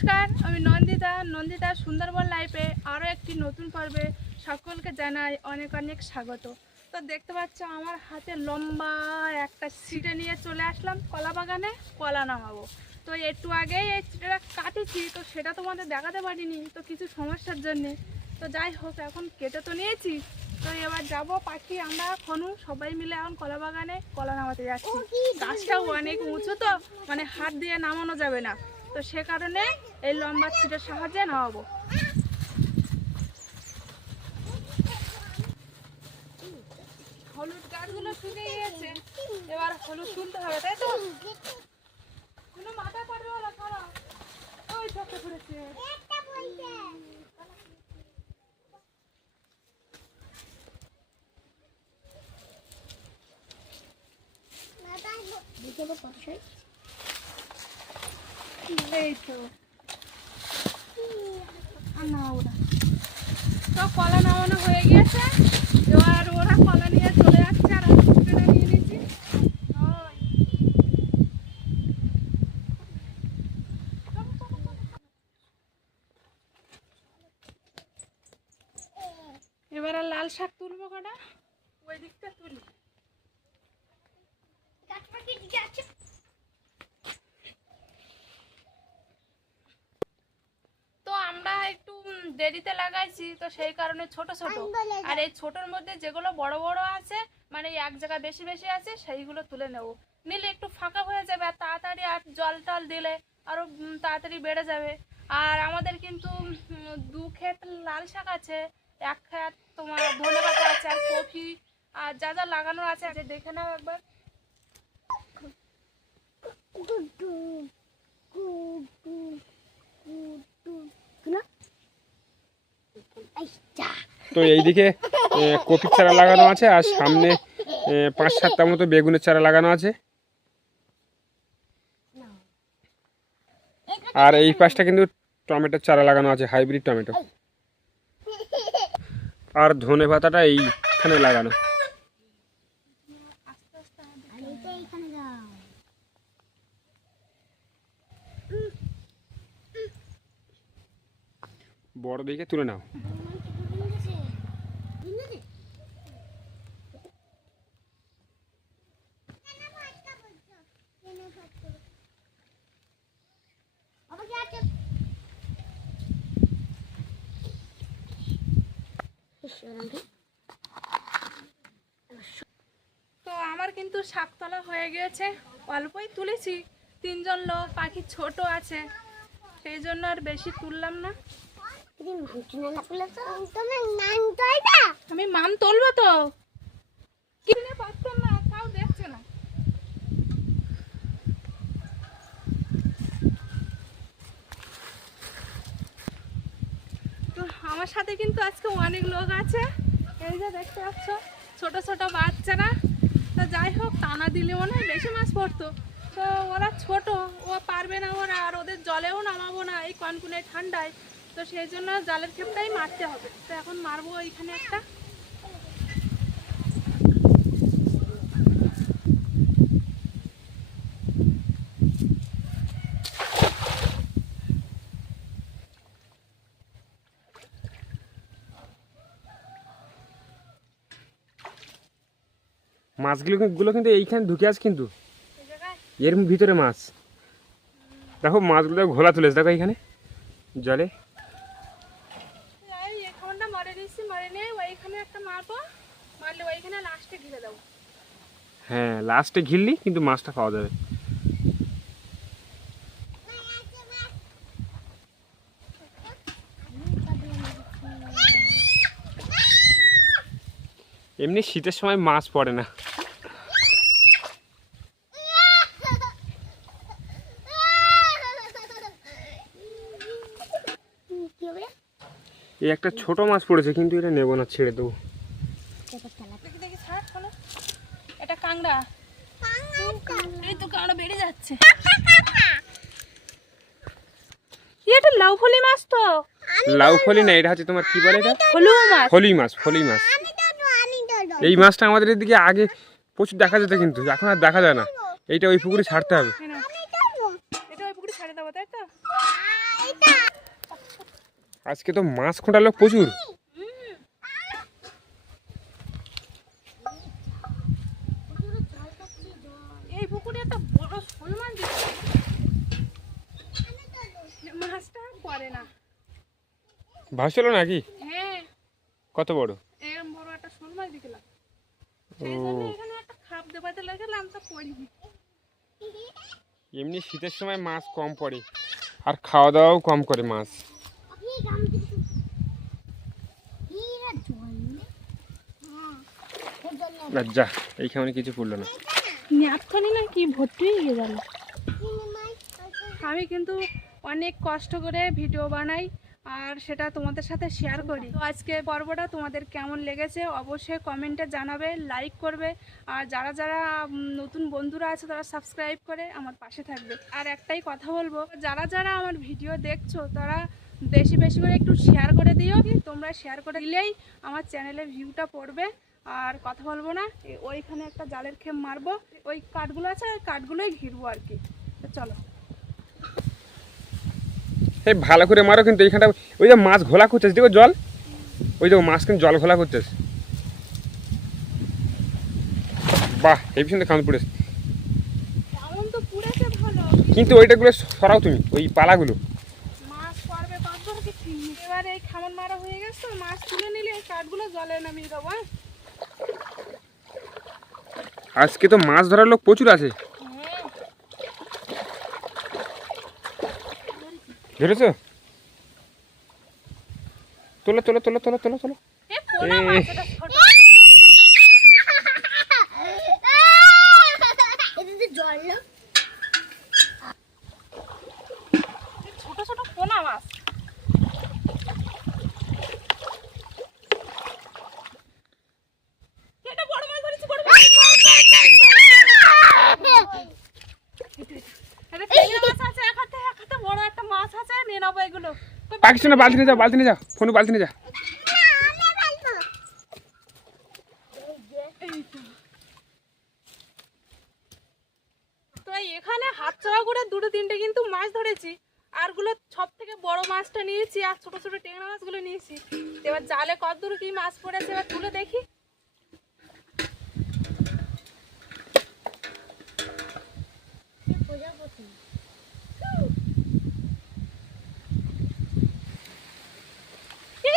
নমস্কার আমি নন্দিতা। নন্দিতা সুন্দরবন লাইফে আরও একটি নতুন পর্বে সকলকে জানাই অনেক অনেক স্বাগত। তো দেখতে পাচ্ছ আমার হাতে লম্বা একটা সিটে নিয়ে চলে আসলাম কলা বাগানে কলা নামাবো। তো একটু আগেই এই সিটেটা কাটেছি তো সেটা তোমাদের দেখাতে পারিনি তো কিছু সমস্যার জন্যে। তো যাই হোক এখন কেটে তো নিয়েছি। তো এবার যাব পাখি আমরা খনু সবাই মিলে এখন কলা বাগানে কলা নামাতে যাচ্ছি। গাছটাও অনেক উঁচু তো মানে হাত দিয়ে নামানো যাবে না। তো সে কারণে এই লম্বা ছিটের সাহায্যে নামাবো। হলুদ গাছগুলো শুকিয়ে গিয়েছে। এবার হলুদ তুলতে হবে, তাই তো? কোনো মাথা পারবে না খারাপ ওই তো। তো কলা নামানো হয়ে গিয়েছে। এবার ওরা কলা নিয়ে চলে যাচ্ছে আর আমি নিয়ে নিচ্ছি। এবার আর লাল শাক তুলবো কটা? ওই দিকটা তুলি। তো আমরা একটু উম, দেরিতে লাগাইছি তো সেই কারণে ছোট ছোট। আর এই ছোটর মধ্যে যেগুলো বড় বড় আছে মানে এক জায়গায় বেশি বেশি আছে সেইগুলো তুলে নেব। নিলে একটু ফাঁকা হয়ে যাবে আর তাড়াতাড়ি আর জল টল দিলে আরও উম, তাড়াতাড়ি বেড়ে যাবে। আর আমাদের কিন্তু দু ক্ষেত লাল শাক আছে এক ক্ষেত তোমার ধনে পাতা আছে আর কফি আর যা যা লাগানো আছে যে দেখে নাও একবার। তো এইদিকে কপির চারা লাগানো আছে আর সামনে পাঁচ সাতটা মতো বেগুনের চারা লাগানো আছে। আর এই পাশটা কিন্তু টমেটোর চারা লাগানো আছে, হাইব্রিড টমেটো। আর ধনে পাতাটা এইখানে লাগানো। বড় দিকে তুলে নাও। তো আমার কিন্তু শাক তোলা হয়ে গিয়েছে, অল্পই তুলেছি। তিনজন লোক, পাখি ছোট আছে, সেই জন্য আর বেশি তুললাম না। আমি মাম তুলবো তো। না দেখছে না। আমার সাথে কিন্তু আজকে অনেক লোক আছে। এই যে দেখতে পাচ্ছ, ছোট ছোট বাচ্চারা। তো যাই হোক, টানা দিলে মনে হয় বেশি মাছ পড়তো। তো ওরা ছোট, ও পারবে না ওরা, আর ওদের জলেও নামাবো না এই কনকুনে ঠান্ডায়। তো সেই জন্য জালের খেপটাই মারতে হবে। তো এখন মারবো এইখানে একটা। মাছগুলো কিন্তু- গুলো কিন্তু এইখানে ঢুকে আছে কিন্তু। এর ভিতরে মাছ। দেখো মাছগুলো ঘোলা তুলেছে দেখো এইখানে। জলে এই এখানটা মারে নিচ্ছি মারে নিয়ে ওইখানে একটা মারবো ওইখানে লাস্টে ঘিরে দেবো। হ্যাঁ লাস্টে ঘিরলি কিন্তু মাছটা পাওয়া যাবে। এমনি শীতের সময় মাছ পড়ে না। এই একটা ছোট মাছ পড়েছে কিন্তু এটা নেব না ছেড়ে দেবো দেখি দেখি ছাড় কোনো এটা কাংড়া এই তো কাংড়া বেড়ে যাচ্ছে। এটা লাউ ফলি মাছ তো। লাউ ফলি না এটা হচ্ছে তোমার কি বলে এটা? মাছ। ফলি মাছ ফলি মাছ। এই মাছটা আমাদের এদিকে আগে প্রচুর দেখা যেত কিন্তু এখন আর দেখা যায় না। এইটা ওই পুকুরে ছাড়তে হবে। এই নাও। এটা ওই পুকুরে ছেড়ে দেবো তাই তো? আজকে তো মাছ খোঁটার লোক প্রচুর এই পুকুরে একটা বড় শোল মাছ দিচ্ছে মাছটা আর পড়ে না ভাসলো নাকি? হ্যাঁ। কত বড়? এরকম বড় একটা শোল মাছ দিলাম এখানে একটা খাপ দেবাতে লাগলাম তো পড়িনি এমনি শীতের সময় মাছ কম পড়ে আর খাওয়া দাওয়াও কম করে মাছ। না, যা এইখানে কিছু পড়ল না। ন্যাপখানি না কি ভর্তি হয়ে গেল? আমি কিন্তু অনেক কষ্ট করে ভিডিও বানাই আর সেটা তোমাদের সাথে শেয়ার করি। তো আজকে পর্বটা তোমাদের কেমন লেগেছে অবশ্যই কমেন্টে জানাবে লাইক করবে। আর যারা যারা নতুন বন্ধুরা আছে তারা সাবস্ক্রাইব করে আমার পাশে থাকবে। আর একটাই কথা বলব, যারা যারা আমার ভিডিও দেখছ তারা বেশি বেশি করে একটু শেয়ার করে দিও। তোমরা শেয়ার করে দিলেই আমার চ্যানেলে ভিউটা পড়বে। আর কথা বলব না ওইখানে একটা জালের খেম মারবো ওই কাঠগুলো আছে ওই কাঠগুলোই ঘিরবো আর কি। চলো। এই ভালো করে মারো কিন্তু এইখানটা ওই যে মাছ ঘোলা করতেছে দেখো জল? ওই দেখো মাছ কিন্তু জল ঘোলা করতেছে। বাহ এই পিছনে কামড় পড়েছে। কিন্তু ওইটাগুলো সরাও তুমি ওই পালাগুলো। এবার এই খামন মারা হয়ে গেছে মাছ তুলে নিলে এই কাঠগুলো জলে নামিয়ে দেবো হ্যাঁ? আজকে তো মাছ ধরার লোক প্রচুর আছে। ধরেছ? তোলো তোলো তোলো তোলো তোলো তোলো এ পোনা এ। মাছ এটা ছোট এ ছোট ছোট পোনা মাছ এটা বড় মাছ ধরেছি বড় মাছ এটা ট্যাংরা মাছ আছে এক হাতে এক হাতে বড় একটা মাছ আছে নিয়ে নেব এগুলো বালতি নিয়ে যাও বালতি নিয়ে যাও, ফোনে বালতি নিয়ে যা এখানে হাত ছাড়া করে দুটো তিনটে কিন্তু মাছ ধরেছি, আরগুলো সব থেকে বড় মাছটা নিয়েছি আর ছোট ছোট ট্যাংরা মাছগুলো নিয়েছি। এবার জালে কত দূর কি মাছ পড়েছে এবার তুলে দেখি।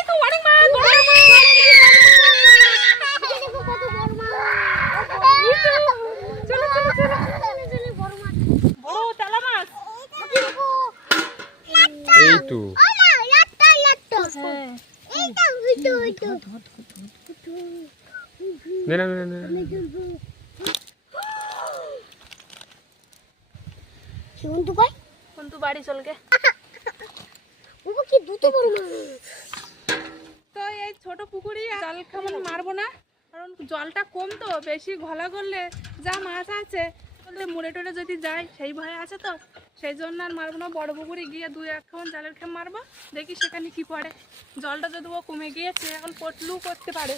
তো অনেক মাছ বড় এই তো, চলো চলো চলো বড় তেলা মাছ এই তো হ্যাঁ নে না নে না, নে না। কিন্তু বাড়ি চলকে দুটো বড় মাছ তো এই ছোট পুকুরে জল কেমন মারবো না কারণ জলটা কম তো বেশি ঘোলা করলে যা মাছ আছে মুড়ে টুড়ে যদি যায়, সেই ভয় আছে তো? সেই জন্য আর মারবো না, বড় পুকুরে গিয়ে দুই এক খামন জালের খেম মারবো, দেখি সেখানে কি পড়ে। জলটা যদি ও কমে গিয়েছে, এখন পটলু করতে পারে।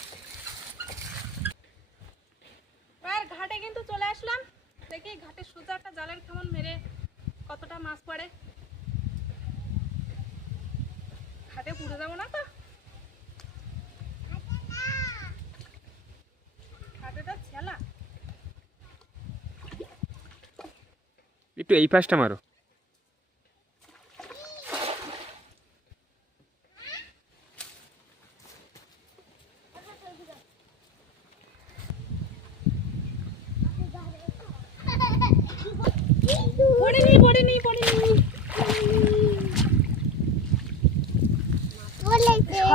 আর ঘাটে কিন্তু চলে আসলাম। দেখি ঘাটে একটা জালের খেমন মেরে কতটা মাছ পড়ে। ঘাটে পুড়ে যাব না তো ঘাটেটা ছেলা একটু এই পাশটা মারো।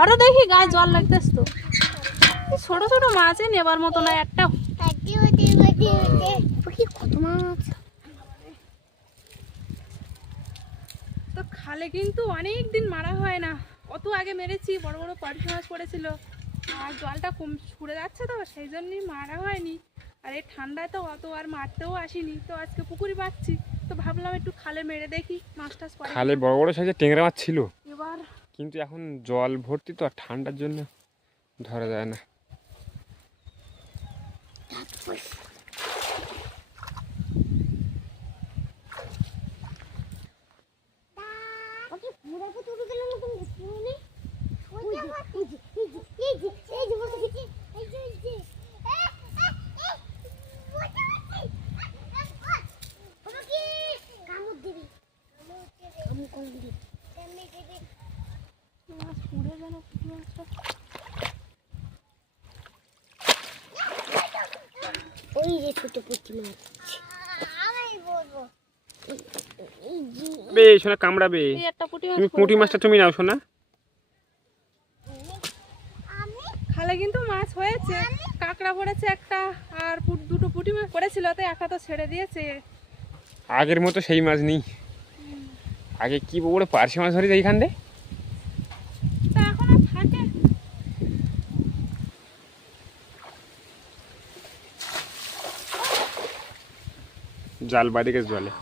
আরও দেখি গায়ে জল লাগতেস তো। ছোট ছোট মাছে নেবার মতো না একটা কত মাছ তো খালে কিন্তু অনেক দিন মারা হয় না। কত আগে মেরেছি বড় বড় পাটি মাছ পড়েছিল আর জলটা কম ছুড়ে যাচ্ছে তো সেই জন্যই মারা হয়নি। আর এই ঠান্ডায় তো অত আর মারতেও আসিনি। তো আজকে পুকুরি পাচ্ছি তো ভাবলাম একটু খালে মেরে দেখি মাছ টাছ পড়ে খালে বড় বড় সাইজের টেংরা মাছ ছিল। এবার কিন্তু এখন জল ভর্তি তো আর ঠান্ডার জন্য ধরা যায় না ওকে পুরাকে তুলে দিল না তুমি শুনি ওই যে এই যে এই যে এই যে এই যে বসে গেছি এই যে এই যে কামড় দিবি কামড় করে দিবি এমনি দিবি মাছ পুড়ে যেন পুঁটি মাছটা ওই যে ছোট পুঁটি মাছ আমি বলব এই যে বে শোনা কামড়াবে পুঁটি তুমি। পুঁটি মাছটা তুমি নাও শোনা আমি খালে কিন্তু মাছ হয়েছে। কাঁকড়া পড়েছে একটা আর দুটো পুঁটি মাছ পড়েছিল তো একটা তো ছেড়ে দিয়েছে। আগের মতো সেই মাছ নেই। আগে কি বড় পার্শে মাছ ধরে এইখান দিয়ে? তা এখন আর থাকে। জাল বাড়ি গেছে জলে।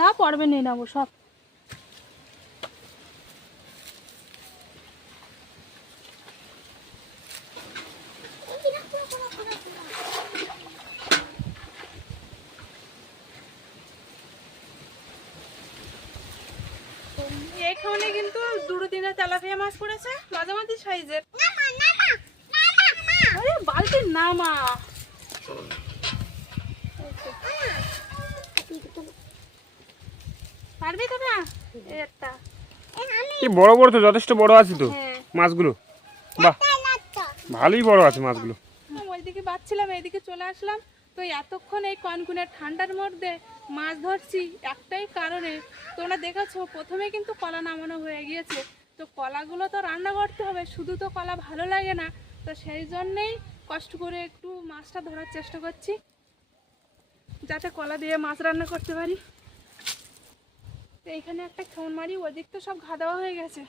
যা পড়বে নিয়ে নেব সব। এইখানে কিন্তু দুটো তেলাপিয়া মাছ পড়েছে মাঝামাঝি সাইজের। আরে বালতির নামা। পারবি তো না? এই একটা। কি বড় বড় তো যথেষ্ট বড় আছে তো হ্যাঁ। মাছগুলো। বাহ। ভালোই বড় আছে মাছগুলো। ওইদিকে বাচ্ছিলাম এইদিকে চলে আসলাম। তো এতক্ষণ এই কনকুনের ঠান্ডার মধ্যে মাছ ধরছি একটাই কারণে। তোমরা দেখেছ প্রথমে কিন্তু কলা নামানো হয়ে গিয়েছে। তো কলাগুলো তো রান্না করতে হবে শুধু তো কলা ভালো লাগে না। তো সেই জন্যেই কষ্ট করে একটু মাছটা ধরার চেষ্টা করছি যাতে কলা দিয়ে মাছ রান্না করতে পারি। তো এইখানে একটা খেমন মারি ওদিক তো সব ঘা দেওয়া হয়ে গেছে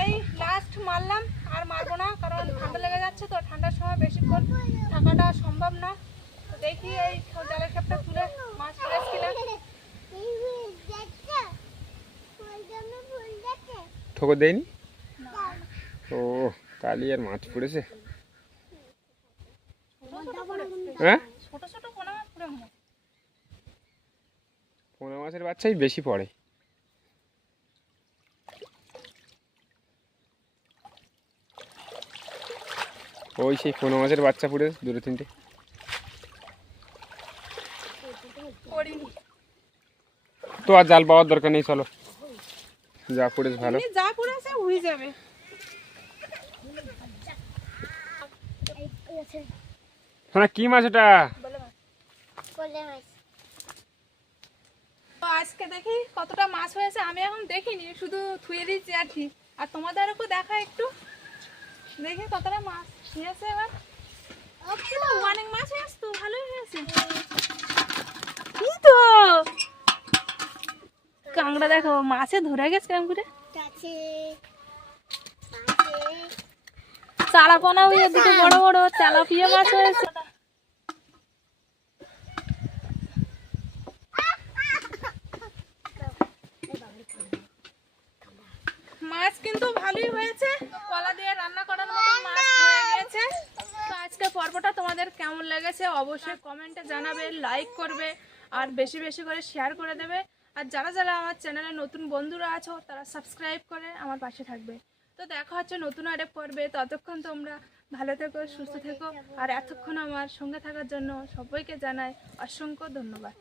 এই লাস্ট মারলাম আর মারবো না কারণ ঠান্ডা লেগে যাচ্ছে তো ঠান্ডার সময় বেশিক্ষণ থাকাটা সম্ভব না তো দেখি এই জালের খেপটা তুলে মাছ ফ্রেশ কিনা ঠোকর দেয়নি? ও তালি আর মাছ পড়েছে? হ্যাঁ? পোনা মাছের বাচ্চাই বেশি পড়ে। ওই সেই পোনা মাছের বাচ্চা পড়ে দুটো তিনটে। তো আর জাল পাওয়ার দরকার নেই, চলো। যা পড়েছে ভালো। যা পড়েছে হয়ে যাবে। হ্যাঁ কি মাছ এটা? বলে মাছ বলে মাছ তো আজকে দেখি কতটা মাছ হয়েছে আমি এখন দেখিনি শুধু থুয়ে দিচ্ছি আর কি। আর তোমাদেরকেও দেখা একটু। দেখি কতটা মাছ হয়েছে এবার। অনেক মাছ হয়েছে তো ভালোই হয়েছে। এই তো কাঁকড়া দেখো মাছে ধরে গেছে কেমন করে? আছে চারা পোনা ওই দুটো বড় বড় তেলাপিয়া মাছ হয়েছে। মাছ কিন্তু ভালোই হয়েছে। কলা দিয়ে রান্না করার মতো মাছ হয়ে গেছে। তো আজকে পর্বটা তোমাদের কেমন লেগেছে অবশ্যই কমেন্টে জানাবে লাইক করবে আর বেশি বেশি করে শেয়ার করে দেবে। আর যারা যারা আমার চ্যানেলে নতুন বন্ধুরা আছো, তারা সাবস্ক্রাইব করে আমার পাশে থাকবে। তো দেখা হচ্ছে নতুন আরেক পর্বে। ততক্ষণ তোমরা ভালো থেকো, সুস্থ থেকো। আর এতক্ষণ আমার সঙ্গে থাকার জন্য সবাইকে জানাই অসংখ্য ধন্যবাদ।